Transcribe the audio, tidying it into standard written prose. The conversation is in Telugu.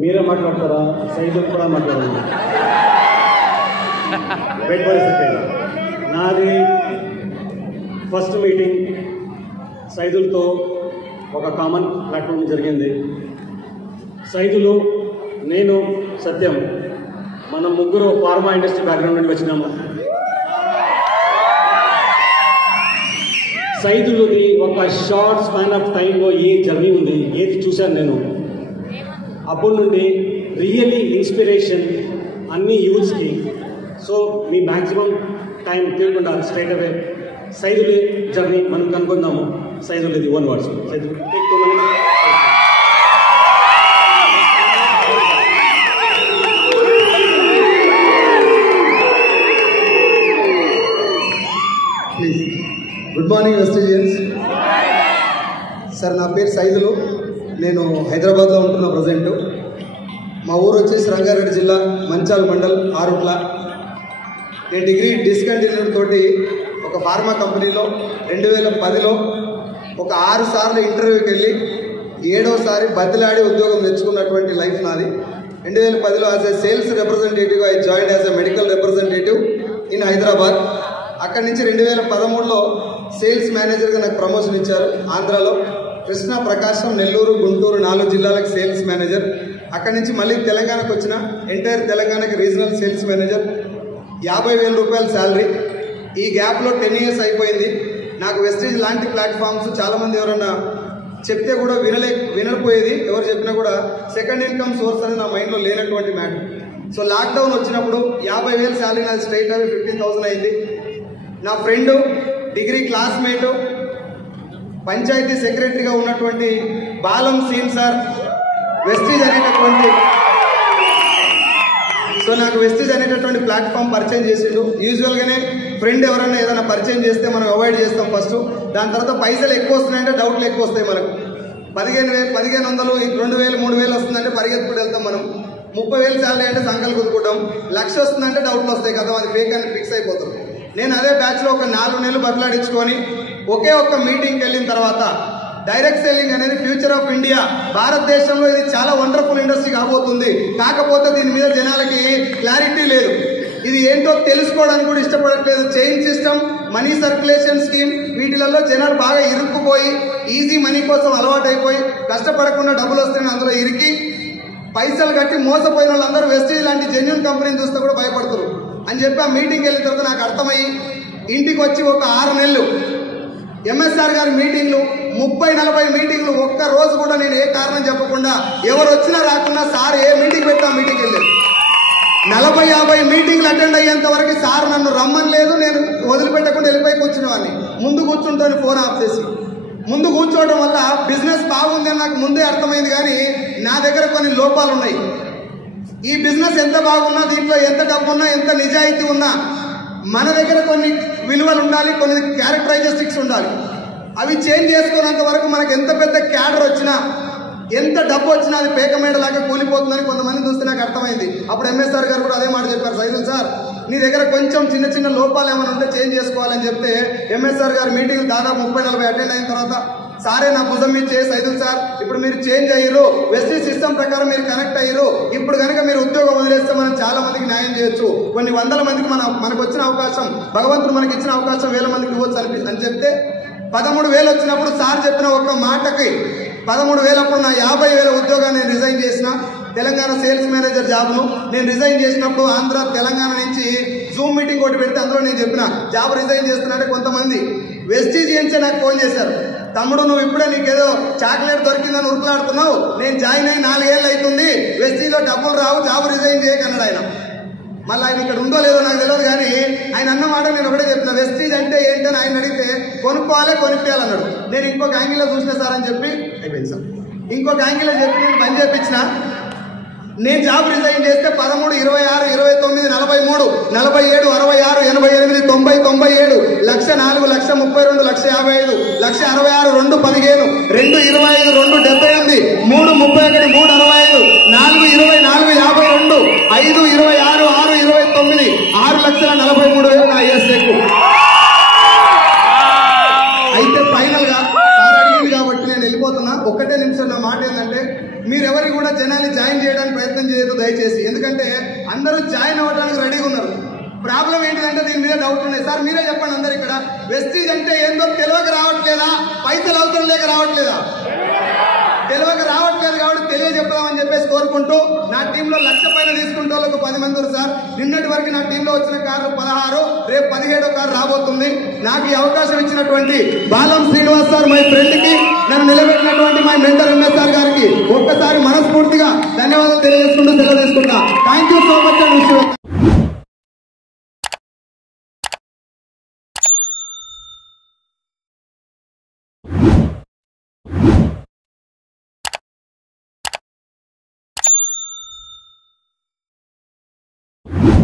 మీరే మాట్లాడతారా? సైదులు కూడా మాట్లాడాలి. Wait for a second. నాది ఫస్ట్ మీటింగ్ సైదులతో ఒక కామన్ ప్లాట్ఫామ్ జరిగింది. సైదులు, నేను, సత్యం మనం ముగ్గురు ఫార్మా ఇండస్ట్రీ బ్యాక్గ్రౌండ్ నుండి వచ్చినాము. సైదులుది ఒక షార్ట్ స్పాన్ ఆఫ్ టైంలో ఏ జర్నీ ఉంది, ఏది చూశాను నేను. అప్పటి నుండి రియల్లీ ఇన్స్పిరేషన్ అన్ని యూత్స్కి. సో మీ మ్యాక్సిమం టైం తీయకుండా స్ట్రైట్ అవే సైదులు జర్నీ మనం కనుక్కుందాము. సైదులుది own words. Saidulu please. Good morning వెస్టేజియన్స్. సార్, నా పేరు సైదులు. నేను హైదరాబాద్లో ఉంటున్నా ప్రజెంట్. మా ఊరు వచ్చేసి రంగారెడ్డి జిల్లా మంచాల్ మండల్ ఆరుట్ల. నేను డిగ్రీ డిస్కంటిన్యూడ్ తోటి ఒక ఫార్మా కంపెనీలో 2010లో ఒక 6 సార్లు ఇంటర్వ్యూకి వెళ్ళి 7వసారి బతిలాడి ఉద్యోగం తెచ్చుకున్నటువంటి లైఫ్ నాది. 2010లో as a sales representative I join as a medical representative in Hyderabad. అక్కడి నుంచి 2013లో సేల్స్ మేనేజర్గా నాకు ప్రమోషన్ ఇచ్చారు. ఆంధ్రాలో కృష్ణా, ప్రకాశం, నెల్లూరు, గుంటూరు 4 జిల్లాలకు సేల్స్ మేనేజర్. అక్కడి నుంచి మళ్ళీ తెలంగాణకు వచ్చిన ఎంటైర్ తెలంగాణకి రీజనల్ సేల్స్ మేనేజర్. 50,000 రూపాయల శాలరీ. ఈ గ్యాప్లో 10 years అయిపోయింది. నాకు వెస్టేజ్ లాంటి ప్లాట్ఫామ్స్ చాలామంది ఎవరన్నా చెప్తే కూడా వినకపోయేది. ఎవరు చెప్పినా కూడా సెకండ్ ఇన్కమ్ సోర్స్ అనేది నా మైండ్లో లేనటువంటి మ్యాటర్. సో లాక్డౌన్ వచ్చినప్పుడు 50,000 శాలరీ నాది స్ట్రైట్ అవి 15,000 అయింది. నా ఫ్రెండు, డిగ్రీ క్లాస్మేటు, పంచాయతీ సెక్రటరీగా ఉన్నటువంటి బాలం సీన్ సార్ వెస్టీజ్ అనేటటువంటి నాకు వెస్టీజ్ అనేటటువంటి ప్లాట్ఫామ్ పరిచయం చేసిండు. యూజువల్గానే ఫ్రెండ్ ఎవరైనా ఏదైనా పరిచయం చేస్తే మనం అవాయిడ్ చేస్తాం ఫస్ట్. దాని తర్వాత పైసలు ఎక్కువ వస్తున్నాయంటే డౌట్లు ఎక్కువ వస్తాయి మనకు. 15,000, 1,500, 2,000, 3,000 వస్తుందంటే పరిగెత్తుకుంటూ వెళ్తాం మనం. 30,000 శాలరీ అంటే సంకలు కుదుకుంటాం. 1,00,000 వస్తుందంటే డౌట్లు వస్తాయి కదా, అది ఫేక్ అని ఫిక్స్ అయిపోతాం. నేను అదే బ్యాచ్లో ఒక 4 నెలలు బట్లాడించుకొని ఒకే ఒక్క మీటింగ్కి వెళ్ళిన తర్వాత డైరెక్ట్ సెల్లింగ్ అనేది ఫ్యూచర్ ఆఫ్ ఇండియా, భారతదేశంలో ఇది చాలా వండర్ఫుల్ ఇండస్ట్రీ కాబోతుంది. కాకపోతే దీని మీద జనాలకి క్లారిటీ లేదు. ఇది ఏంటో తెలుసుకోవడానికి కూడా ఇష్టపడట్లేదు. Chain system, money circulation scheme, వీటిలలో జనాలు బాగా ఇరుక్కుపోయి ఈజీ మనీ కోసం అలవాటు అయిపోయి కష్టపడకుండా డబ్బులు వస్తాయని అందులో ఇరికి పైసలు కట్టి మోసపోయిన వాళ్ళందరూ వెస్టీజ్ లాంటి జెన్యూన్ కంపెనీని చూస్తే కూడా భయపడతారు అని చెప్పి ఆ మీటింగ్కి వెళ్ళిన తర్వాత నాకు అర్థమయ్యి ఇంటికి వచ్చి ఒక 6 నెలలు ఎంఎస్ఆర్ గారి మీటింగ్లు 30-40 మీటింగ్లు, ఒక్క రోజు కూడా నేను ఏ కారణం చెప్పకుండా ఎవరు వచ్చినా రాకుండా సార్ ఏ మీటింగ్ పెట్టా మీటింగ్కి వెళ్ళలేదు. 40-50 మీటింగ్లు అటెండ్ అయ్యేంత వరకు సార్ నన్ను రమ్మని లేదు. నేను వదిలిపెట్టకుండా వెళ్ళిపోయి కూర్చునేవాడిని. ముందు కూర్చుంటాను ఫోన్ ఆఫ్ చేసి. ముందు కూర్చోవడం వల్ల బిజినెస్ బాగుంది అని నాకు ముందే అర్థమైంది. కానీ నా దగ్గర కొన్ని లోపాలు ఉన్నాయి. ఈ బిజినెస్ ఎంత బాగున్నా, దీంట్లో ఎంత డబ్బు ఉన్నా, ఎంత నిజాయితీ ఉన్నా, మన దగ్గర కొన్ని విలువలు ఉండాలి, కొన్ని క్యారెక్టరైజెస్టిక్స్ ఉండాలి. అవి చేంజ్ చేసుకున్నంత వరకు మనకు ఎంత పెద్ద క్యాడర్ వచ్చినా, ఎంత డబ్బు వచ్చినా అది పేకమేడలాగా కూలిపోతుందని కొంతమంది చూస్తే నాకు అర్థమైంది. అప్పుడు ఎంఎస్ఆర్ గారు కూడా అదే మాట చెప్పారు, సైదుల్ సార్ నీ దగ్గర కొంచెం చిన్న చిన్న లోపాలు ఏమైనా ఉంటే చేంజ్ చేసుకోవాలని చెప్తే ఎంఎస్ఆర్ గారు మీటింగ్ దాదాపు 30-40 అటెండ్ అయిన తర్వాత సారే నా భుజం మీద చేసి, సైదుల్ సార్ ఇప్పుడు మీరు చేంజ్ అయ్యారు, వెస్టీజ్ సిస్టమ్ ప్రకారం మీరు కనెక్ట్ అయ్యారు, ఇప్పుడు కనుక మీరు ఉద్యోగం వదిలేస్తే మనం చాలా మందికి న్యాయం చేయొచ్చు, కొన్ని 100 మందికి మనకు వచ్చిన అవకాశం, భగవంతుడు మనకి ఇచ్చిన అవకాశం 1000 మందికి ఇవ్వచ్చు అని చెప్తే 13,000 వచ్చినప్పుడు సార్ చెప్పిన ఒక్క మాటకి 13,000 అప్పుడు నా 50,000 ఉద్యోగాన్ని నేను రిజైన్ చేసిన. తెలంగాణ సేల్స్ మేనేజర్ జాబ్ను నేను రిజైన్ చేసినప్పుడు ఆంధ్ర తెలంగాణ నుంచి జూమ్ మీటింగ్ ఒకటి పెడితే అందులో నేను చెప్పిన జాబ్ రిజైన్ చేస్తున్నా. కొంతమంది వెస్టీజియన్సే నాకు ఫోన్ చేశారు, తమ్ముడు నువ్వు ఇప్పుడే నీకేదో చాక్లెట్ దొరికిందని ఉరుకులాడుతున్నావు, నేను జాయిన్ అయ్యి 4 ఏళ్ళు అవుతుంది, వెస్టీజ్లో డబ్బులు రావు, జాబ్ రిజైన్ చేయకన్నాడు ఆయన. మళ్ళీ ఆయన ఇక్కడ ఉందో లేదో నాకు తెలియదు, కానీ ఆయన అన్నమాట నేను ఒకటే చెప్పిన, వెస్టీజ్ అంటే ఏంటని ఆయన అడిగితే కొనిపించాలన్నాడు. నేను ఇంకొక యాంగిల్లో చూసిన సార్ అని చెప్పి అయిపోయింది సార్. ఇంకొక యాంగిల్లో చెప్పి నేను బంద్ చేయించిన. నేను జాబ్ రిజైన్ చేస్తే 13, 26, 29, 43, 47, 66, 88, 90, 97, 1,04,00,000, 1,32,00,000, 1,55,00,000, 1,66,00,000, 2, 15, 2, 25, 2, 78, 3, 31, 3, 65, 4, 20, 4, 52, 5, 26, 6, 29, 6,43,000 నా ఇయర్స్ ఎక్కువ. అయితే ఫైనల్ గా సార్ అడిగింది కాబట్టి నేను వెళ్ళిపోతున్నా. ఒక్కటే నిమిషం నా మాట ఏంటంటే, మీరెవరికి కూడా జనాన్ని జాయిన్ చేయడానికి చేయొద్దు దయచేసి. ఎందుకంటే అందరూ జాయిన్ అవ్వడానికి రెడీగా ఉన్నారు. ప్రాబ్లం ఏంటిదంటే దీని మీద డౌట్ ఉన్నాయి. సార్ మీరే చెప్పండి అందరు, ఇక్కడ వెస్టీజ్ అంటే ఏందో తెలియక రావట్లేదా, పైసలు అవసరం లేక రావట్లేదా? తెలియక రావట్లేదు కాబట్టి తెలియజెప్పదామని చెప్పేసి కోరుకుంటూ, నా టీంలో 1,00,000 పైన తీసుకుంటే వాళ్ళకు 10 మంది ఉన్నారు సార్. నిన్నటి వరకు నా టీంలో వచ్చిన కార్లు 16, రేపు 17వ కారు రాబోతుంది. నాకు ఈ అవకాశం ఇచ్చినటువంటి బాలం శ్రీనివాస్ సార్ మై ఫ్రెండ్ కి, నన్ను నిలబెట్టినటువంటి మై మెంటర్ ఎంఎస్ఆర్ గారికి ఒక్కసారి మనస్ఫూర్తిగా ధన్యవాదాలు తెలియజేసుకుంటూ సెలవు తీసుకుంటా. Thank you so much and విషయం.